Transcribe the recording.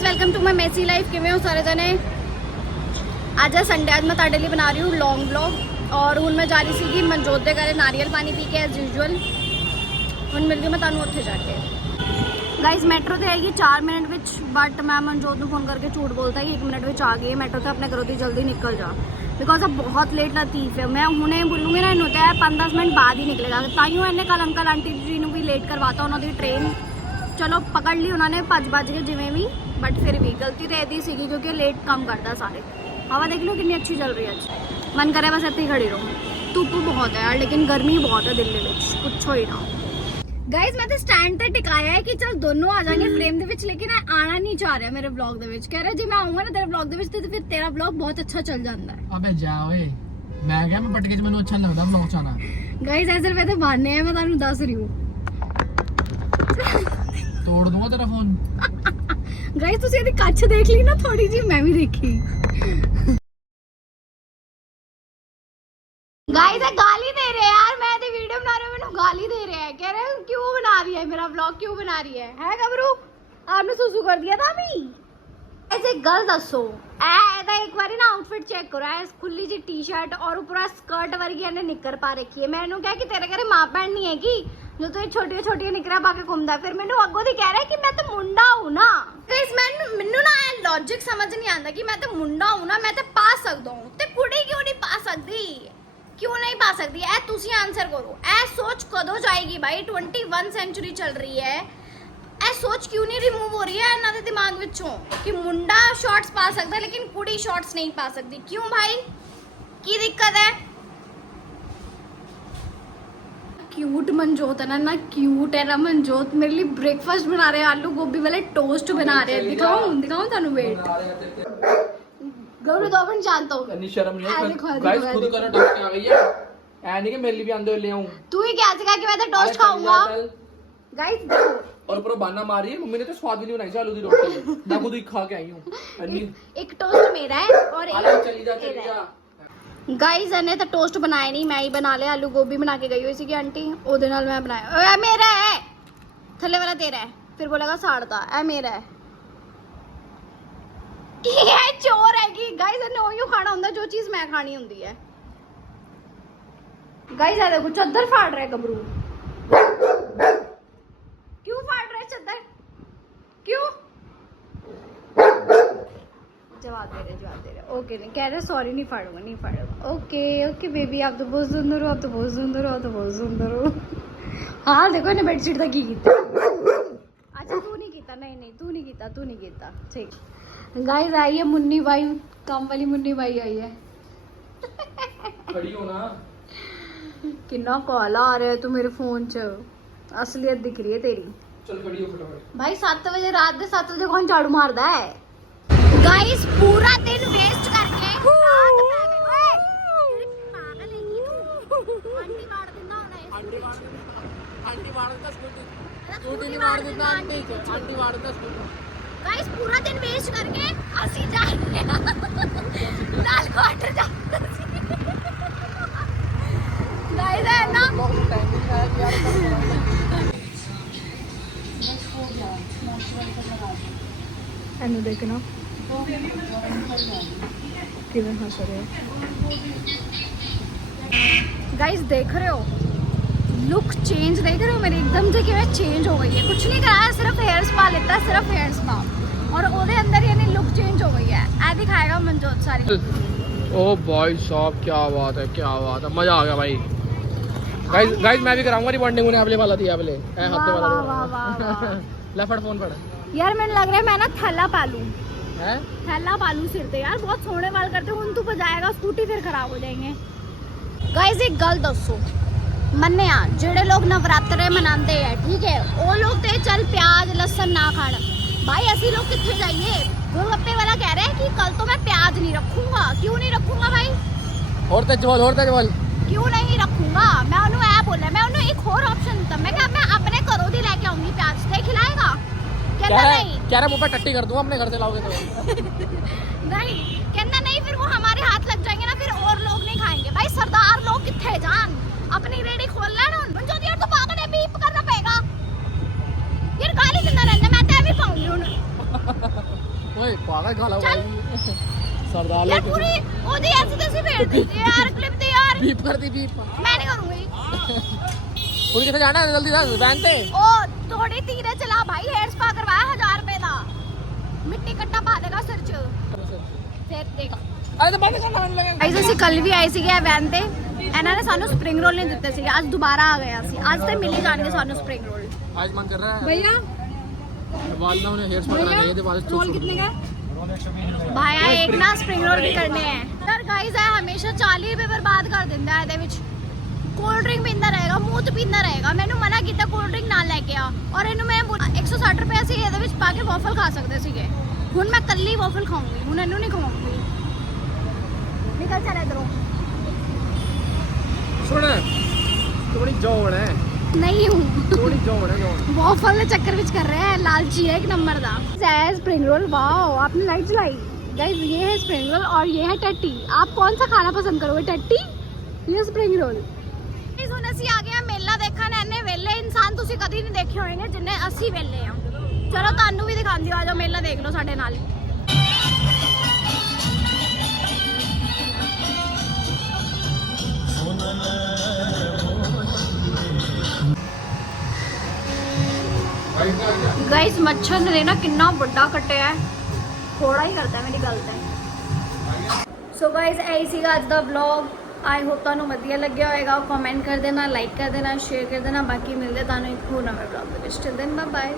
Guys welcome to my messy life. किवें हो सारे जने। आज है संडे, आज मैं ਤੁਹਾਡੇ ਲਈ बना रही हूँ लॉन्ग ब्लॉग। और ਹੁਣ मैं जा रही थी मनजोत के घरे नारियल पानी पी के एज यूजुअल। ਹੁਣ मिल गई मैं ਤੁਹਾਨੂੰ ਉੱਥੇ ਜਾ ਕੇ। गाइज मैट्रो तो हैगी 4 मिनट ਵਿੱਚ, बट मैं मनजोत ਨੂੰ फोन करके झूठ बोलता कि 1 मिनट ਵਿੱਚ आ गई मैट्रो। तो अपने घरों की जल्दी निकल जा, बिकॉज अब बहुत लेट लतीफ है। मैं ਹੁਣੇ बोलूँगी ना, इन्हों तो 5-10 मिनट बाद ही निकलेगा। ताइयों इन्हें कल अंकल आंटी जी ਨੂੰ भी लेट करवाता उन्होंने ट्रेन। चलो पकड़ ली उन्होंने 5 बज के जिमें भी, बट फिर भी गलती तो यही सी क्योंकि लेट कम करता सारे। हवा देख लो कितनी अच्छी चल रही है। आज मन करे बस इतनी खड़ी रहूँ। धुप बहुत है यार, लेकिन गर्मी बहुत है दिल्ली में, पूछो ही ना। गाइज मैं तो स्टैंड पे टिकाया है कि चल दोनों आ जाएंगे फ्रेम दे विच, लेकिन आना नहीं चाह रहा मेरे ब्लॉग दे विच। कह रहा जी मैं आऊंगा ना तेरे ब्लॉग दे विच तो फिर तेरा ब्लॉग बहुत अच्छा चल जाता है। अबे जा ओए, मैं क्या मैं पटके च मैनू अच्छा लगदा ब्लॉग चाना। गाइज ऐसे मैं तो बहाने हैं, मैं ਤੁਹਾਨੂੰ ਦੱਸ ਰਹੀ हूं। ਤੋੜ ਦੂੰਗਾ ਤੇਰਾ ਫੋਨ। गाइज ਤੁਸੀਂ ਇਹਦੀ ਕੱਚ ਦੇਖ ਲਈ ਨਾ ਥੋੜੀ ਜੀ, ਮੈਂ ਵੀ ਦੇਖੀ। गाइस गाली दे रहे हैं यार, मैं तो वीडियो बना रही हूं, मैंने गाली दे रहे हैं। कह रहे हैं क्यों बना रही है मेरा व्लॉग, क्यों बना रही है गबरू? आपने सुसु कर दिया था अभी। ऐसे गल दसो एदा एक बार ना आउटफिट चेक करो। ऐ खुली जी टी शर्ट और ऊपर स्कर्ट वर्गी इन्हें निकर पा रखी है। मैंने क्या कि तेरे घरे मां भैन नहीं हैगी जो तो छोटी छोटी निकरा पा के घूमदा। फिर मैंने अगों दी कह रहा है कि मैं तो मुंडा हूं ना। गाइस मैनू ना लॉजिक समझ नहीं आता कि मैं तो मुंडा हूं ना, मैं तो पा सकदा हूं ते कुड़ी क्यों नहीं पा सकदी, क्यों नहीं पा सकती? ऐ तुसी आंसर करो। ऐ सोच कदों जाएगी भाई? 21 सेंचुरी चल रही है, ऐ सोच क्यों नहीं रिमूव हो रही है इन्हां दे दिमाग विचों कि मुंडा शॉर्ट्स पा सकता है लेकिन कुड़ी शॉर्ट्स नहीं पा सकती? क्यों भाई, की दिक्कत है? क्यूट मनजोत है ना क्यूट है ना मनजोत। मेरे लिए ब्रेकफास्ट बना रहे हैं, आलू गोभी वाले टोस्ट बना रहे हैं। दिखाऊं थानू वेट। गौरव दो मिनट जानता हूं। इतनी शर्म नहीं है गाइस, खुद करो टॉस्ट आ गई है। ऐ नहीं कि मेरे लिए भी आंदो ले आऊं। तू ही क्या सिखा कि मैं तो टोस्ट खाऊंगा? गाइस देखो, और पर बहाना मार रही है मम्मी ने तो स्वाद ही नहीं बनाई आलू दी रोटी। मैं खुद ही खा के आई हूं। एक टोस्ट मेरा है और एक चली जा। गाइस ने तो टोस्ट बनाए नहीं, मैं ही बना लिया। आलू गोभी बना के गई हुई सी आंटी, ओदे नाल मैं बनाया। ओए मेरा है, थल्ले वाला तेरा है। फिर बोलेगा साड़ता है मेरा है। ये चोर है कि गाइस ने ओयो खाना ਹੁੰਦਾ जो चीज मैं खानी ਹੁੰਦੀ है। गाइस आ देखो चद्दर फाड़ रहा है गबरू। क्यों फाड़ रहा है चद्दर, क्यों? जवाब दे रहे ओके नहीं कह रहे, सॉरी नहीं फाड़ूंगा। ओके बेबी, आप तो बहुत सुंदर हो, आप तो बहुत सुंदर हो। हाँ देखो इन्हें बेडशीट तक की कीता। अच्छा तू नहीं कीता? नहीं तू नहीं कीता ठीक। गाइस आई है मुन्नी बाई, काम वाली मुन्नी बाई आई है। खड़ी हो ना। कितना कॉल आ रहा है तू मेरे फोन च, असलियत दिख रही है तेरी। चल खड़ी हो फटाफट। भाई 7 बजे रात के 7 बजे कौन झाड़ू मारदा है? गाइस पूरा दिन वेस्ट करके रात में ओए पागल है तू। आंटी मार देना होना आंटी मार देता स्कूटी नहीं मार देता आंटी मार देता स्कूटी। गाइस पूरा दिन वेस्ट करके ਅਸੀਂ जा रहे हैं लाल क्वार्टर जा गाइस है ना एनु देखना किधर हंस रहे हो। गाइस देख रहे हो लुक चेंज, देख रहे हो मेरी एकदम से कि चेंज हो गई है। कुछ नहीं कराया, सिर्फ हेयर स्पा लेता है, सिर्फ हेयर स्पा, और ओदे अंदर यानी लुक चेंज हो गई है। ऐ दिखाएगा मनजोत सारी। ओ भाई साहब क्या बात है, मजा आ गया भाई। गाइस मैं भी कराऊंगा रिबॉन्डिंग, उन्हें आपले वाला दिया आपले ए हफ्ते वाला। ले फट फोन फट। यार मैंने लग रहा है मैं ना थैला पालूं हैं, थैला पालूं सिर पे। यार बहुत सोने वाल करते हुन तू बजाएगा स्कूटी फिर खराब हो जाएंगे। गाइस एक गल दसो, मन्निया जेड़े लोग नवरात्रे मनाते हैं ठीक है, वो लोग तो चल प्याज लहसुन ना खान। भाई असली लोग कितने जाइए? गोलगप्पे वाला कह रहे हैं कि कल तो मैं प्याज नहीं रखूंगा। क्यों नहीं रखूंगा भाई? और तेज बोल क्यों नहीं रखूंगा? मैं उन्हें ऐ बोला, मैं उन्हें एक और ऑप्शन दिता। मैं क्या मैं अपने घरों दी लेके आऊंगी प्याज, ते खिलाएगा? कहता नहीं, कह रहा मुंह पे टट्टी कर दूंगा अपने घर से लाओगे तो। नहीं कहता नहीं, फिर वो हमारे हाथ लग जाएंगे ना, फिर और लोग नहीं खाएंगे। भाई सरदार लोग कितने जान, अपनी रेडी खोल लेना। जो यार तो पागल है, बीप करना पड़ेगा यार। गाली देना रहना, मैं तो भी पाऊंगी उन्हें। मैं गाला चल। सरदार यार पूरी ओदी ऐसे तैसे फेर दी यार क्लिप दे यार बीप कर दी बीप मैं नहीं करूंगी पुलिस किथे जाना है जल्दी दस वैन पे ओ थोड़ी धीरे चला भाई हेयर स्पा करवाया 1000 रुपए ਦਾ ਮਿੱਟੀ ਕੱਟਾ ਪਾ ਦੇਗਾ ਸਿਰ 'ਚ ਫਿਰ ਦੇਖ अरे तो बंद करना मैंने लगा ਗਾਇਸ ਅਸੀਂ ਕੱਲ ਵੀ ਆਏ ਸੀਗੇ ਵੈਨ ਤੇ ਇਹਨਾਂ ਨੇ ਸਾਨੂੰ ਸਪਰਿੰਗ ਰੋਲ ਨਹੀਂ ਦਿੱਤੇ ਸੀਗੇ ਅੱਜ ਦੁਬਾਰਾ ਆ ਗਏ ਅਸੀਂ ਅੱਜ ਤੇ ਮਿਲ ਹੀ ਜਾਣਗੇ ਸਾਨੂੰ ਸਪਰਿੰਗ ਰੋਲ आज मन कर रहा है भैया बाल ना उन्हें हेयर स्पा कराने ये बाल रोल कितने का भाया एक ना स्प्रिंग रोल भी करने हैं यार गाइस है हमेशा 40 रुपए बर्बाद कर ਦਿੰਦਾ ਹੈ ਇਹਦੇ ਵਿੱਚ ਕੋਲਡ ਡਰਿੰਕ ਪੀਂਦਾ ਰਹੇਗਾ ਮੂੰਹ ਤੇ ਪੀਂਦਾ ਰਹੇਗਾ ਮੈਨੂੰ ਮਨਾ ਕੀਤਾ ਕੋਲਡ ਡਰਿੰਕ ਨਾ ਲੈ ਕੇ ਆ ਔਰ ਇਹਨੂੰ ਮੈਂ 160 ਰੁਪਏ ਅਸੀਂ ਇਹਦੇ ਵਿੱਚ ਪਾ ਕੇ ਵਾਫਲ ਖਾ ਸਕਦੇ ਸੀਗੇ ਹੁਣ ਮੈਂ ਕੱਲੀ ਵਾਫਲ ਖਾਊਂਗੀ ਹੁਣ ਇਹਨੂੰ ਨਹੀਂ ਖਵਾਉਂਗੀ ਨਿਕਲ ਚੱਲ ਇਧਰੋਂ सुन थोड़ी जौन है नहीं हूँ थोड़ी जौन है जौन वॉफल के चक्कर विच कर रहे हैं लालची है एक नंबर दा स्प्रिंग रोल वाओ आपने लाइट जलाई गाइस ये है स्प्रिंग रोल और ये है टट्टी आप कौन सा खाना पसंद करोगे टट्टी या स्प्रिंग रोल गाइस ਹੁਣ ਅਸੀਂ ਆ ਗਏ ਆ ਮੇਲਾ ਦੇਖਣ ਐਨੇ ਵੇਲੇ ਇਨਸਾਨ ਤੁਸੀਂ ਕਦੀ ਨਹੀਂ ਦੇਖੇ ਹੋਣਗੇ ਜਿੰਨੇ ਅਸੀਂ ਵੇਲੇ ਆ ਚਲੋ ਤੁਹਾਨੂੰ ਵੀ ਦਿਖਾਉਂਦੀ ਆ ਜਾਓ ਮੇਲਾ ਦੇਖ ਲਓ ਸਾਡੇ ਨਾਲ गाइस मच्छर ने ना कितना बड़ा कटिया है थोड़ा ही करता मेरी गल ते सो गाइस यही सीगा अज दा व्लॉग आई होप तुहानू वधिया लग्या होएगा कमेंट कर देना लाइक कर देना शेयर कर देना बाकी मिलते तुहानू एक होर नवे व्लॉग दे विच टिल देन बाय बाय